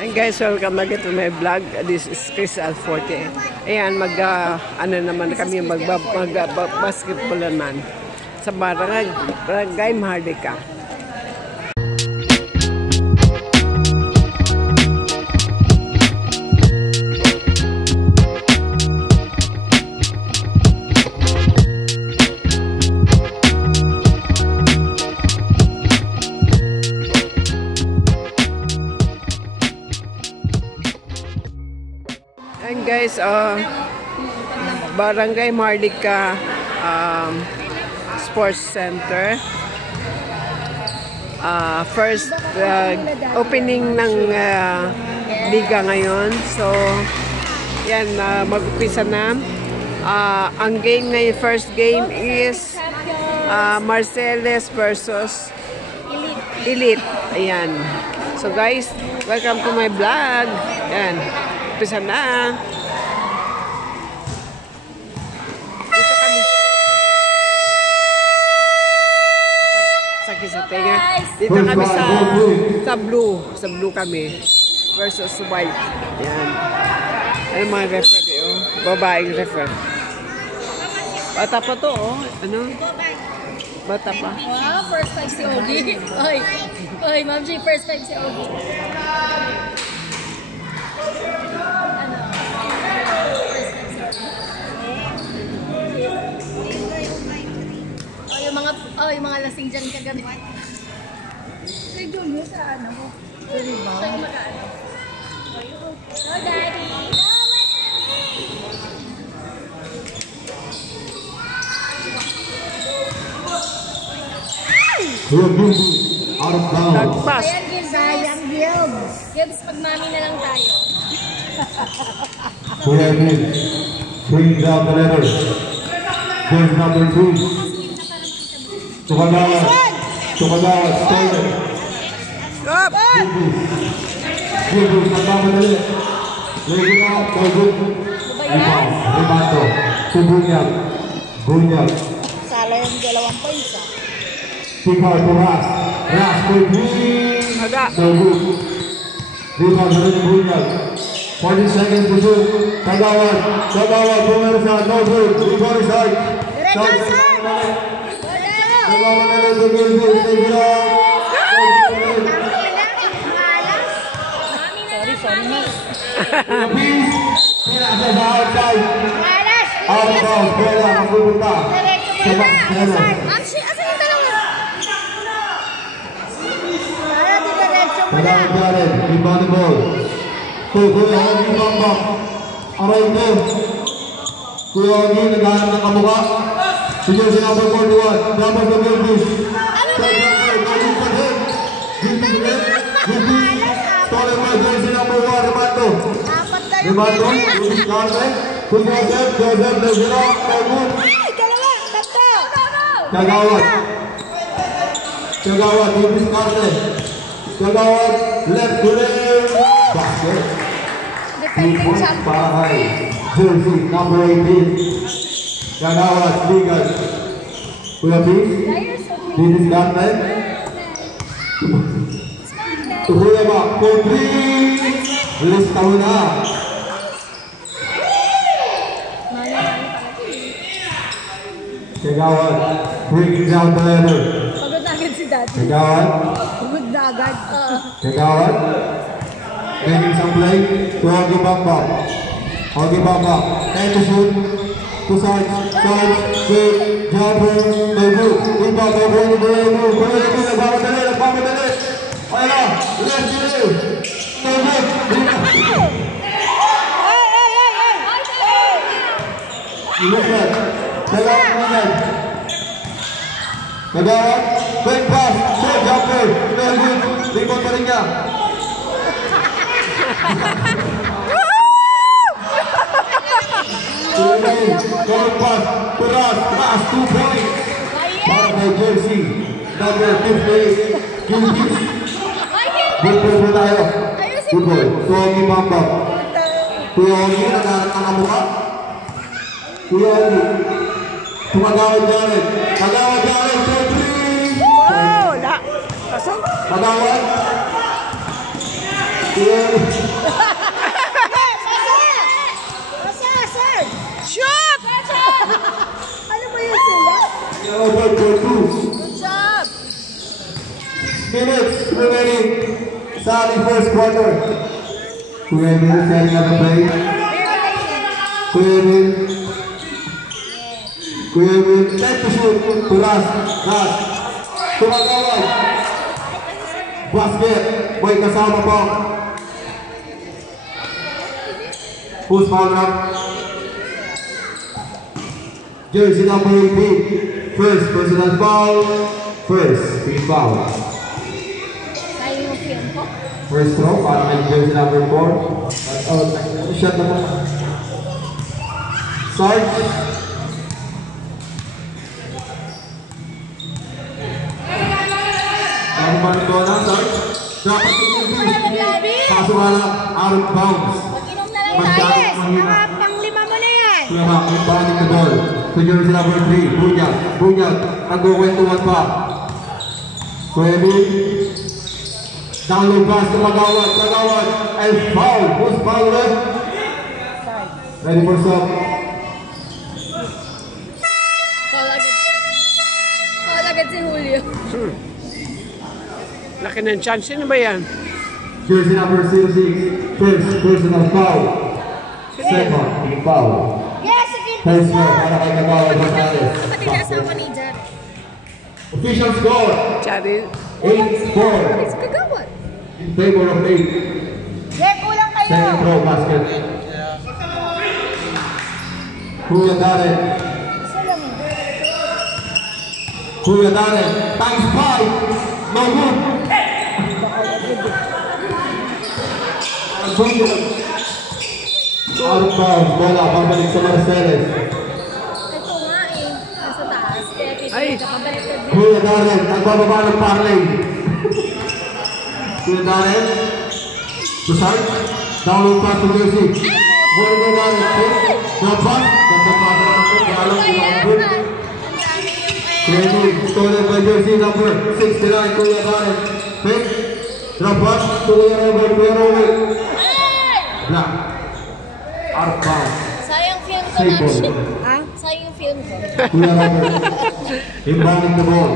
And guys, welcome back to my vlog. This is Chris Alforte. Ayan, ano naman kami, basketball naman sa Barangay Mahardika. And guys, Barangay Mahardika Sports Center. First opening ng liga ngayon. So, yan, mag-upisa na. Ang game ngayon, first game is Marcellus versus Elite. Ayan. So guys, welcome to my vlog. Ayan. Upisa na. Dito kami. Sakit sa tenga. Dito kami sa blue. Sa blue kami. Versus white. Yan. Ano mga referee, oh. Babaeng referee. Bata pa to, oh. Ano? Bata pa. Wow, first time si Ogie. Oy, Ma'am G, first time si Ogie. Yung mga lasing dyan kagabi. Say doon mo sa ano mo. Say mag-ano. No, Daddy. No, Nagpas. Ayan, Gibbs. Sayang, Gibbs. Gibbs, pag mami na lang tayo. Kuya Gibbs brings out the letter. Goes number 2. Tukagawa, Steiner. Stop! Gilbus, nagmamadali. Lagi na, Tawag. Rimato, Bunyag. Sala yung 2 points, ah. Tingkar to Ras. Ras, Green. So good. Rebound rin ng Bunyag. 40 seconds to shoot. Kagawad, Bumersa, no good. Rebound is hard. Kuya Ogie, naghahanap ng kamuka. Sige si number 41, dapat sa Gilbus. Tolong maju si number 1, Rimato. Rimato, Luis Carmen, Joseph, Dezira, Tawud. Kagawad, Luis Carmen. Kagawad, left to left. Basket. 3 points para kay jersey number 18. Kagawad, Ligas. Kuya Pis, Luis Carmen. Kuya ba, Kodri. Release taon na. Kagawad, bringing down the level. Pagod na agad si Daddy. Kagawad. Pagod na agad. Kagawad. Making some play. To Ogie Bamba. Time to shoot. To Sarge. Good. Jumper. No good. Rebound. Nagmamadali. Ayan. Left to left. No good. Rebound. Kagawad. Quick pass. Short jumper. No good. Rebound pa rin niya. Going pass. Turas. 2 points. Para kay jersey number 58. Gilbis. Good ball po tayo. Good ball. To Ogie Bamba. Kuya Ogie, nagharap ng kamuka. Kuya Ogie. Tumagawad Jared. Wow! Pasok! Kagawad. Masa, sir! Shoot! Ano ba yun sila? Over for 2 Good job! minutes remaining. Starting first quarter. Kuya Emil setting up the play. Kuya Emil. Kuya Emil. Set to shoot. Turas. Ras. Tumagawan. Basket. May kasama po. Who's fouled up? Jersey number 18. First personal foul. First team foul. Kaya yung film ko? First throw para kay jersey number 4. Shot naman. Sarge. Ang manito na, Sarge. Dapat kaso nga lang, out of bounds. Mag-inom na lang tayo. Mga pang-5 mo na yan. Kaya balik the ball. So jersey number 3, Bunyag. Bunyag, nag-kwentuhan pa. Pwede. Down low pass to Magawad. Magawad. And foul. Who's foul left? Ready for stop. Foul agad si Julio. Laki ng chance. Sino ba yan? Jersey number 06. First personal foul. Second team foul. Yes, sige. First foul para kay Magawad Gonzalez. Pati nasawa ni Jar. Official score. Charin. 8-4 It's kagawad. in favor of 8. Yeah, kulang kayo. Second throw basket. Kuya Darren. Isa lang yun. Kuya Darren. Times 5. No good. Out of bounds. Bola. Pabalik sa Marceles. Ito nga eh. Nasa taas. Kaya Ay. titira ka balik din. Kuya Darren. Nagbababa ng parlay. Kuya Darren. To Sarge. Download pass to Jersey. Kuya Darren. Drop pass. Dapat pass na ito. Kaya lang Kaya good. man. Ang dami yung Clearly stolen by jersey number 69, Kuya Darren. Pick. Drop pass to Kuya Robert. Kuya Robert. Black. Out of bounds. sayang film ko Safe na. ball. Ha? Sayang yung film ko. Kuya Robert. Inbounding the ball.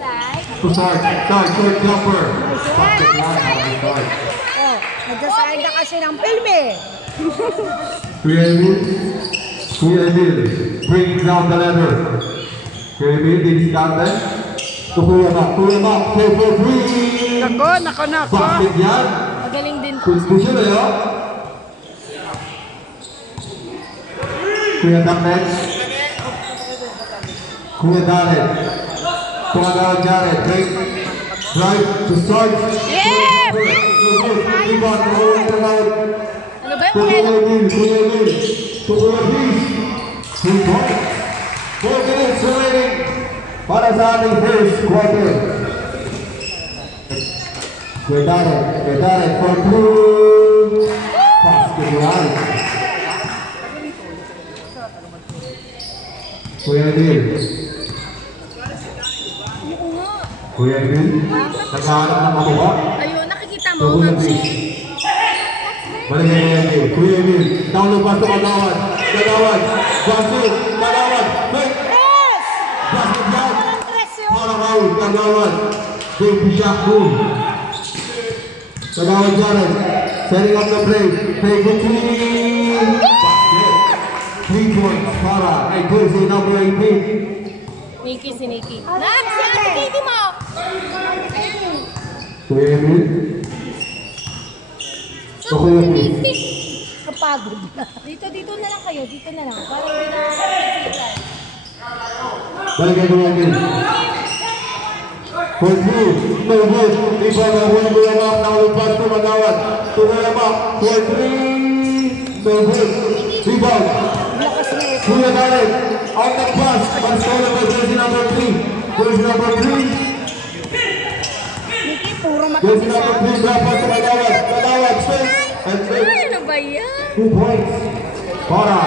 Like. To Sarge. Sarge, short jumper. Basket line. Sarge. Oh, nagsasayang ka kasi ng film eh. Kuya Emil. Kuya Emil. Bringing down the ladder. Kuya Emil, diniscarte. To Kuya Mac. Kuya Mac. Play for 3. Nako. Basket yan. Magaling din to. Gusto na yun. Kuya Mac next. Kuya Darren. Pumagawa Jared. Break. Drive to start. Yeah! Rebound. Ano ba To yung Kuya kailan? Emil. Kuya Emil. To Kuya Beach. 3 points. 4 minutes remaining para sa ating first quarter. Kuya Darren for 2. Basket line. Kuya Emil. Oo nga. Kuya Emil. Naghahanap ng makuha. Ayun, nakikita To mo. Kuya Mamsi. Beach. Balik kay Kuya Emil. Kuya Emil. Down low pass to Kagawad. Kagawad. Basket. Kagawad. Wait. Yes! Basket down. Walang stress yun. Para Raul. Kagawad. Baby shot move. Kagawad Jared. Setting up the play. Play for 3. Basket. 3 points para kay jersey number 18. Nikki si Nikki. Nak, si Ate Katie mo! Kuya Emil. So Kuya Emil. Kapagod na. Dito na lang kayo. Dito na lang. Parang hindi na nakakasira. Balik kay Kuya Emil. For 2. No good. Iba na Juan Kuya Mac. Nakalupad to Magawad. To Kuya Mac. For 3. No good. Rebound. Kuya Darren. Out of pass. But stolen by jersey number 3. Jersey number 3. Nikki, puro Jersey matamis number ha. 3. Drop pass to Magawad. Magawad. Straight. And straight. Ay, ano ba yan? 2 points para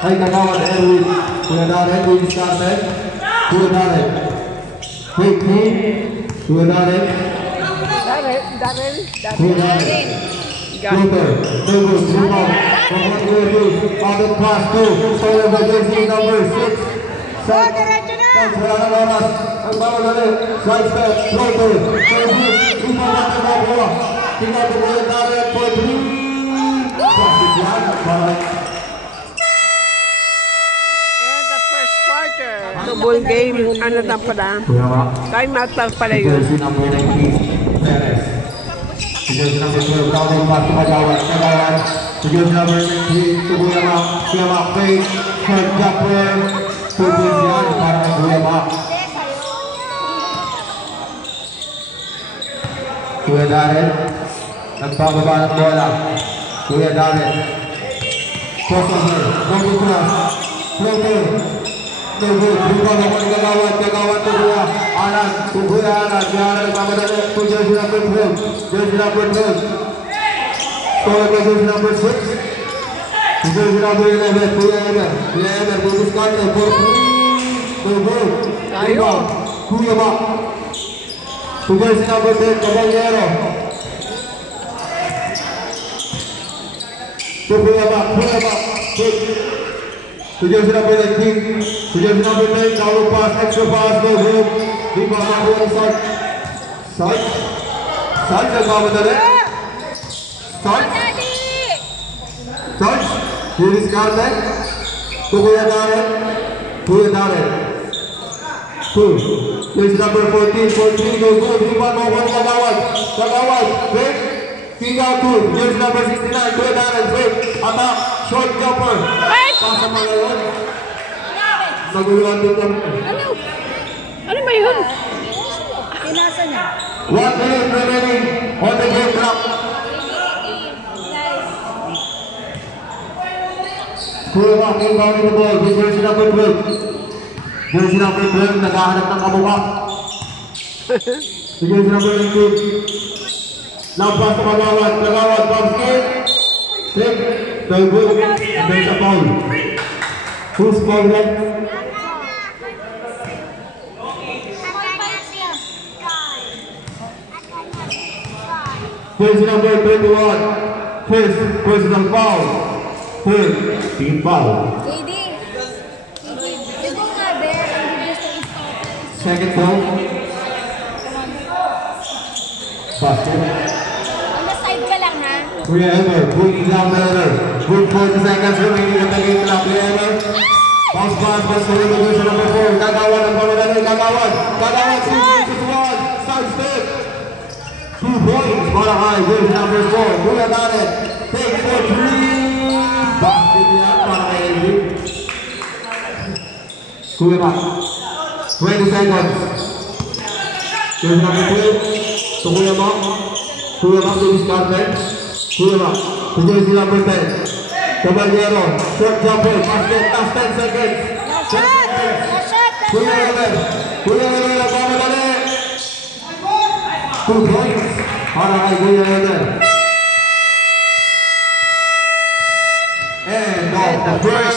kay Kagawad Erwin. Kuya Darren, Kuya Scarlett. Kuya Darren. Quick team. Kuya Darren. Darren. Cooper, David, rebound, from one way loose, on the pass to, stolen by jersey number 6. Side, touch wala ng oras, ang bawal ulit, side step, Cooper, David, rebound natin ang bola, tingnan mo yung Darren for 3. Plastic yan, para Double game, ano na pala? Time out lang pala yun. jersey number 19, Perez. Jersey number 12, Downing pass to Kagawan, jersey number 19, to Guyama, fake, short jumper, turbulence yan, para kay Guyama. Kuya Darren, nagpababa ng bola. Kuya Darren, crossover, double cross, floater, David, rebound ako ni Kagawan to Kuya Alan, nagmamadali, to jersey number 12, stolen by jersey number 6, to jersey number 11, Kuya Emer, bonus card, for 3, David, rebound, Kuya Ba, to jersey number 10, Caballero, to Kuya Ba, to jersey number 19, to jersey number 10, down pass, extra pass, no hook, rebound na Kuya Sarge, nagmamadali, Sarge, here is Carmen, to Kuya Darren, jersey number 14, no good, rebound na Kuya Kagawan, break, kick out to, jersey number 69, Kuya Darren, break, attack, short jumper, pasa mo ngayon, nagulan din kami. Ano ba yun? Pinasa niya. 1 minute remaining on the game clock. Kuya Bak, inbound the ball, jersey number 12. Jersey number 12, naghahanap ng kabuka. Jersey number 19. Lampas sa Kagawan, bump in. Take, the good, there's a foul. Who's fouled that? Jersey number 21, first personal foul, third team foul. KD. Ito nga, Bear. Second foul. Basket. On the side ka lang, ha? Kuya Emer, bringing down the other. Good 40 seconds remaining at the game clock. Kuya Emer. Bounce pass, jersey number 4. Kagawan ang pamadali. Kagawan, 6-1, side step. 2 points para kay jersey number 4. Kuya Darren, take for 3. Basket yan para kay Elvin. Kuya Bak, 20 seconds. Jersey number 12. To Kuya Bak to this Carmen. Kuya Bak to jersey number 10. Caballero, short jumper, basket, last 10 seconds. Kuya Emer, nagmamadali. 2 points para kay Kuya Emer. And the first